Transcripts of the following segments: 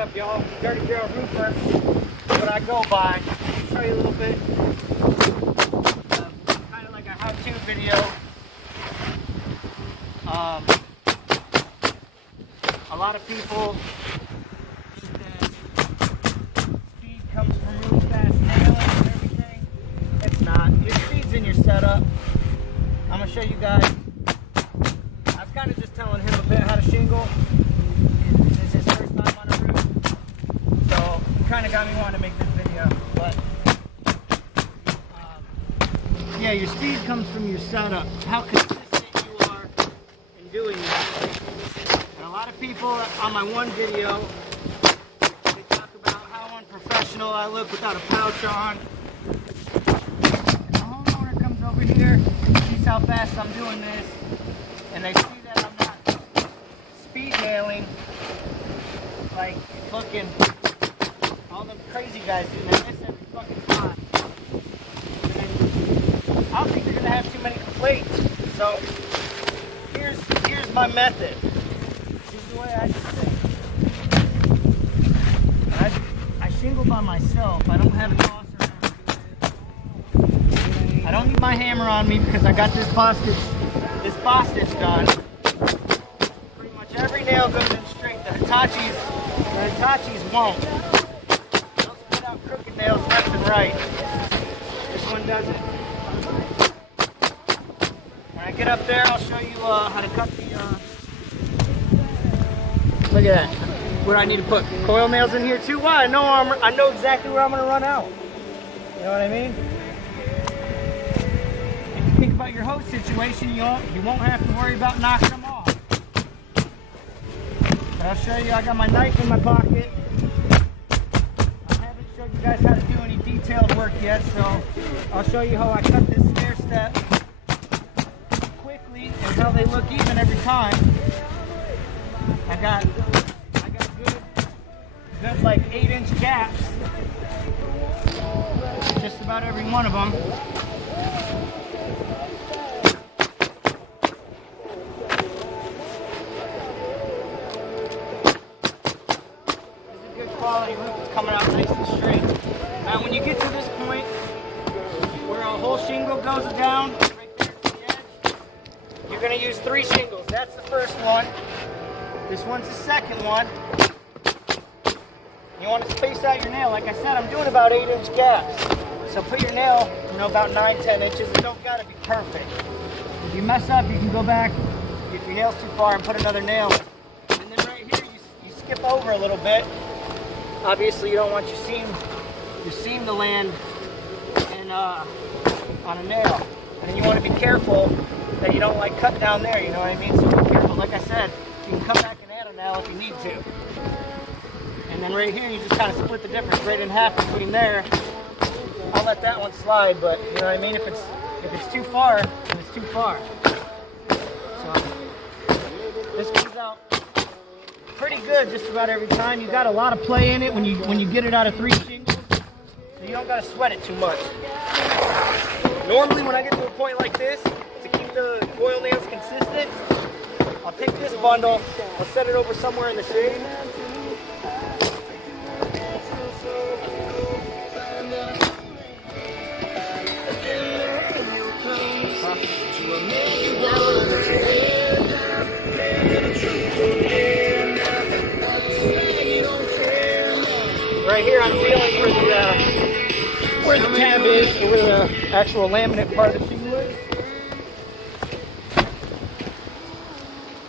up, y'all? Dirty Girl Roofer. What I go by. I'll show you a little bit. Kind of like a how-to video. A lot of people think that speed comes from really fast nailing and everything. It's not. Your speed's in your setup. I'm gonna show you guys. I was kind of just telling him a bit how to shingle. This is his first time on a roof, so it kind of got me wanting to make this video. But yeah, your speed comes from your setup. How consistent you are in doing that. And a lot of people on my one video, they talk about how unprofessional I look without a pouch on. And the homeowner comes over here, sees how fast I'm doing this, and they see that I'm not speed nailing like fucking all them crazy guys do. They miss every fucking time. And I don't think they're gonna have too many complaints. So here's my method. This is the way I do things. I shingle by myself. I don't have a tosser around. I don't need my hammer on me because I got this Boston done. Pretty much every nail goes in straight. The Hitachis won't. They'll spit out crooked nails left and right. This one doesn't. When I get up there, I'll show you how to cut the. Look at that. Where I need to put coil nails in here too. Why? I know exactly where I'm gonna run out. You know what I mean? If you think about your hose situation, you won't have to worry about knocking them off. But I'll show you. I got my knife in my pocket. I haven't showed you guys how to do any detailed work yet, so I'll show you how I cut this stair step quickly and how they look even every time. I got good like 8-inch gaps, just about every one of them. This is a good quality roof. It's coming out nice and straight. Now when you get to this point where a whole shingle goes down right there to the edge, you're going to use 3 shingles. That's the first one. This one's the second one. You want to space out your nail. Like I said, I'm doing about 8-inch gaps. So put your nail, about 9-10 inches. It don't gotta be perfect. If you mess up, you can go back, if your nail's too far, and put another nail. And then right here, you skip over a little bit. Obviously, you don't want your seam to land on a nail. And you want to be careful that you don't cut down there. You know what I mean? So be careful. Like I said, you can come back and add a nail if you need to. And then right here, you just kind of split the difference right in half between there. I'll let that one slide, but you know what I mean? If it's too far, then it's too far. So this comes out pretty good just about every time. You got a lot of play in it when you get it out of 3 shingles, so you don't got to sweat it too much. Normally, when I get to a point like this, to keep the coil nails consistent, I'll take this bundle, I'll set it over somewhere in the shade. Right here, I'm feeling for where the tab is, or where the actual laminate part of the shingle is.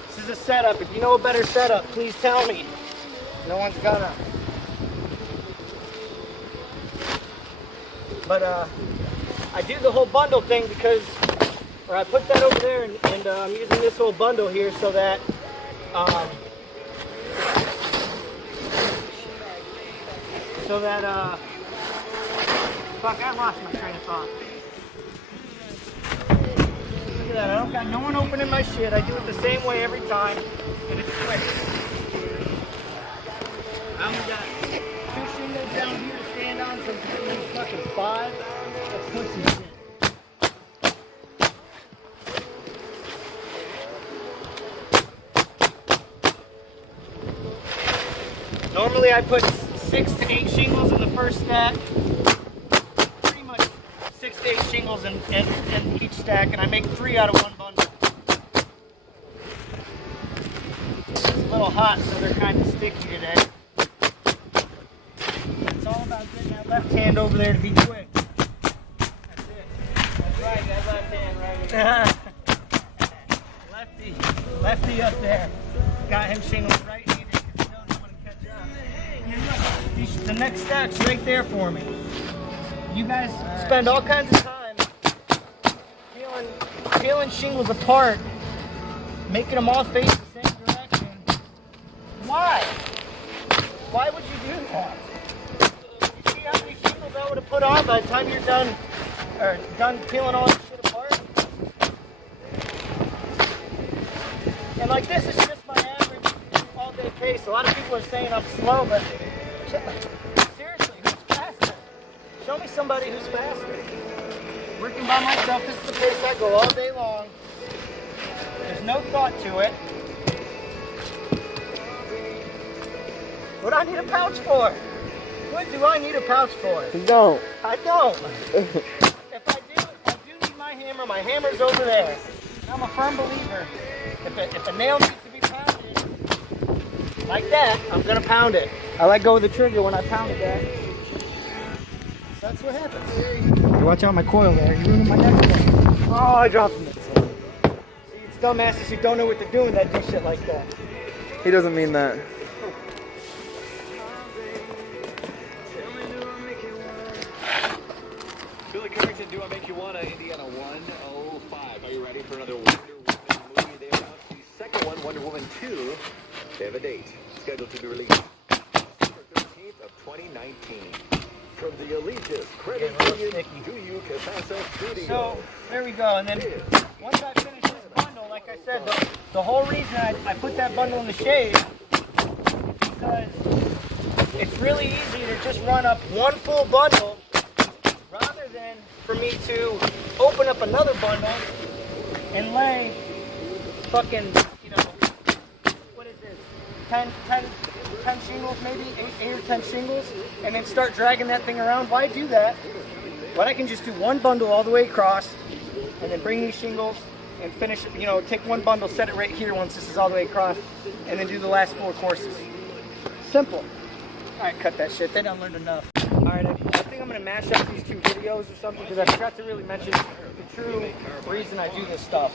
This is a setup. If you know a better setup, please tell me. No one's gonna. But I do the whole bundle thing because, or I put that over there, and I'm using this whole bundle here so that fuck, I lost my train of thought. Look at that, I don't got no one opening my shit. I do it the same way every time, and it's quick. I only got 2 shingles down here to stand on, so I'm putting fucking 5. Let's put some shit. Normally I put 6 to 8 shingles in the first stack. Pretty much 6 to 8 shingles in each stack, and I make 3 out of one bundle. It's a little hot, so they're kind of sticky today. It's all about getting that left hand over there to be quick. That's it. That's right, that left hand right here. Lefty up there. Got him shingles right-handed because he knows I'm going to catch up. And look, the next stack's right there for me. You guys spend all kinds of time peeling shingles apart, making them all face the same direction. Why? Why would you do that? You see how many shingles I would have put on by the time you're done peeling all this shit apart? And like this is just my average all-day pace. A lot of people are saying I'm slow, but seriously, who's faster? Show me somebody who's faster. Working by myself, this is the pace I go all day long. There's no thought to it. What do I need a pouch for? What do I need a pouch for? You don't. I don't. If I do need my hammer. My hammer's over there. And I'm a firm believer. If a nail needs to be pounded like that, I'm gonna pound it. I let go of the trigger when I pound it back. So that's what happens. Hey, watch out my coil there. You're ruining my neck. Oh, I dropped it. See, it's dumbasses who don't know what they're doing that do shit like that. He doesn't mean that. Billy Currington, Do I Make You Wanna? Indiana 105. Are you ready for another Wonder Woman movie? They announced the second one, Wonder Woman 2. They have a date scheduled to be released December 13th of 2019. From the elitist credit union to you, Casa Studio. So there we go. And then once I finish this bundle, like I said, the whole reason I put that bundle in the shade is because it's really easy to just run up one full bundle rather than for me to open up another bundle and lay fucking, what is this, 10 shingles maybe, 8 or 10 shingles, and then start dragging that thing around. Why do that when I can just do one bundle all the way across and then bring these shingles and finish, take one bundle, set it right here once this is all the way across, and then do the last 4 courses. Simple. Alright, cut that shit. They done learned enough. Alright, I think I'm going to mash up these 2 videos or something because I forgot to really mention the true reason I do this stuff.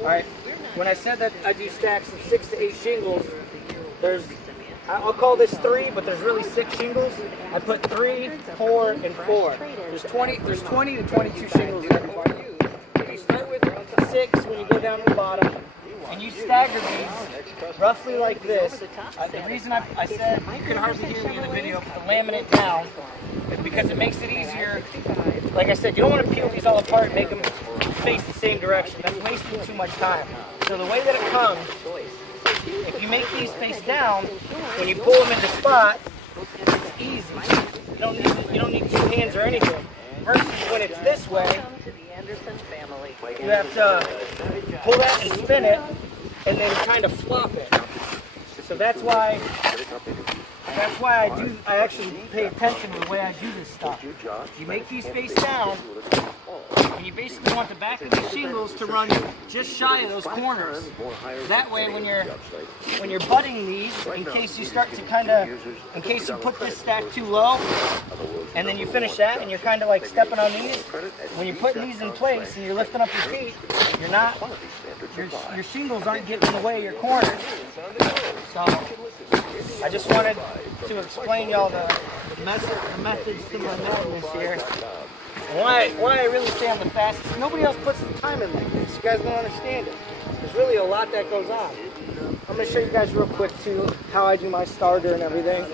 Alright, when I said that I do stacks of 6 to 8 shingles, I'll call this 3, but there's really 6 shingles. I put 3, 4, and 4. There's 20 to 22 shingles in every one. If you start with 6 when you go down to the bottom, and you stagger these roughly like this. The reason I said you can hardly hear me in the video, but the laminate down is because it makes it easier. Like I said, you don't want to peel these all apart and make them face the same direction. That's wasting too much time. So the way that it comes, if you make these face down, when you pull them into spot, it's easy. You don't need 2 hands or anything. Versus when it's this way, you have to pull that and spin it, and then kind of flop it. So that's why I actually pay attention to the way I do this stuff. You make these face down, and you basically want the back of these shingles to run just shy of those corners. That way, when you're butting these, in case you put this stack too low, and then you finish that, and you're kind of like stepping on these. When you're putting these in place and you're lifting up your feet, your shingles aren't getting in the way of your corners. So I just wanted to explain y'all the methods to my madness here. Why I really say I'm the fastest. Nobody else puts the time in like this. You guys don't understand it. There's really a lot that goes on. I'm going to show you guys real quick too how I do my starter and everything.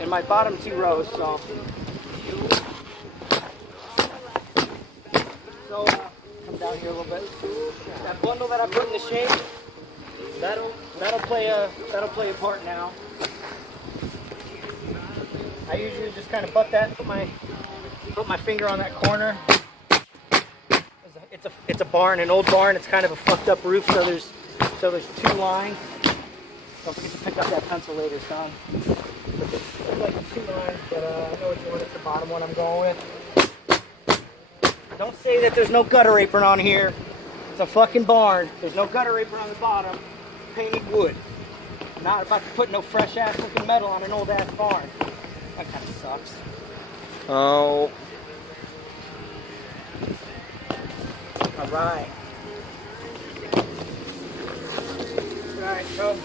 In my bottom 2 rows. So come down here a little bit. That bundle that I put in the shade, that'll play a part now. I usually just kind of butt that, put my finger on that corner. It's a barn, an old barn. It's kind of a fucked up roof, so there's 2 lines. So Don't forget to pick up that pencil later, son. It's like a 2-9, but I know which one. It's the bottom one I'm going with. Don't say that there's no gutter apron on here. It's a fucking barn. There's no gutter apron on the bottom. Painted wood. I'm not about to put no fresh ass looking metal on an old ass barn. That kind of sucks. Oh. Alright. Alright, so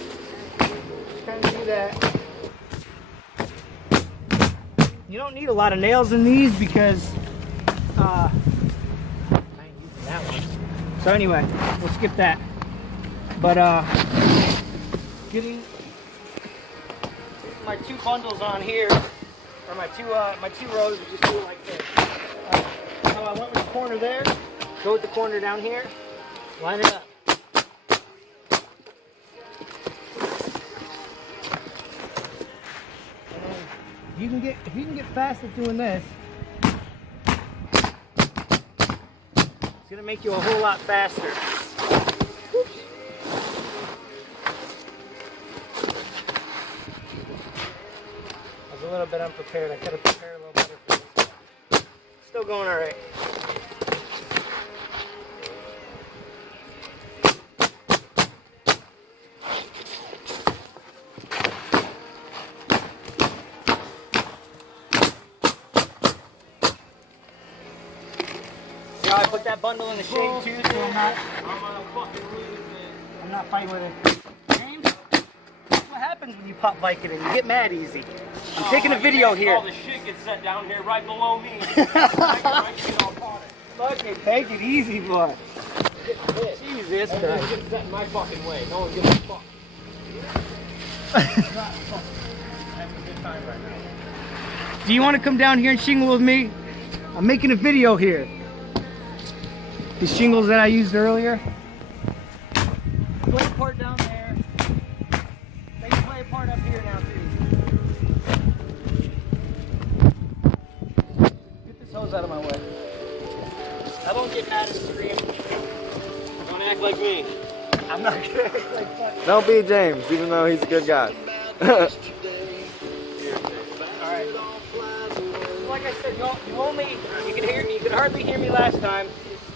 just kind of do that. You don't need a lot of nails in these because I ain't using that one. So anyway, we'll skip that. But getting my 2 bundles on here, or my two rows, we just do it like this. So I went with the corner there, go with the corner down here, line it up. And if you can get fast at doing this, it's gonna make you a whole lot faster. Oops. I was a little bit unprepared. I could have prepared a little better for this. Still going all right. See how I put that bundle in the shade too, so I'm not fighting with it. James, that's what happens when you pop Vicodin. You get mad easy. I'm taking a video here. All the shit gets set down here right below me. Okay, take it easy, boy. Jesus Christ. Everything gets set in my fucking way. No one gives a fuck. Having a good time right now. Do you want to come down here and shingle with me? I'm making a video here. The shingles that I used earlier. Play a part down there. They can play a part up here now too. Get this hose out of my way. I won't get mad and scream. Don't act like me. I'm not gonna act like fuck. Don't be James, even though he's a good guy. Alright. Like I said, you could hardly hear me last time.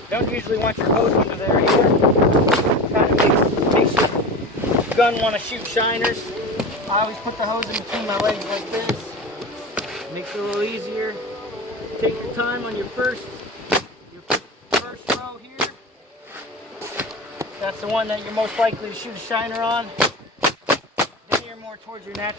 Don't usually want your hose under there either. Kind of makes your gun want to shoot shiners. I always put the hose in between my legs like this. Makes it a little easier. Take your time on your first row here. That's the one that you're most likely to shoot a shiner on. Then you're more towards your natural.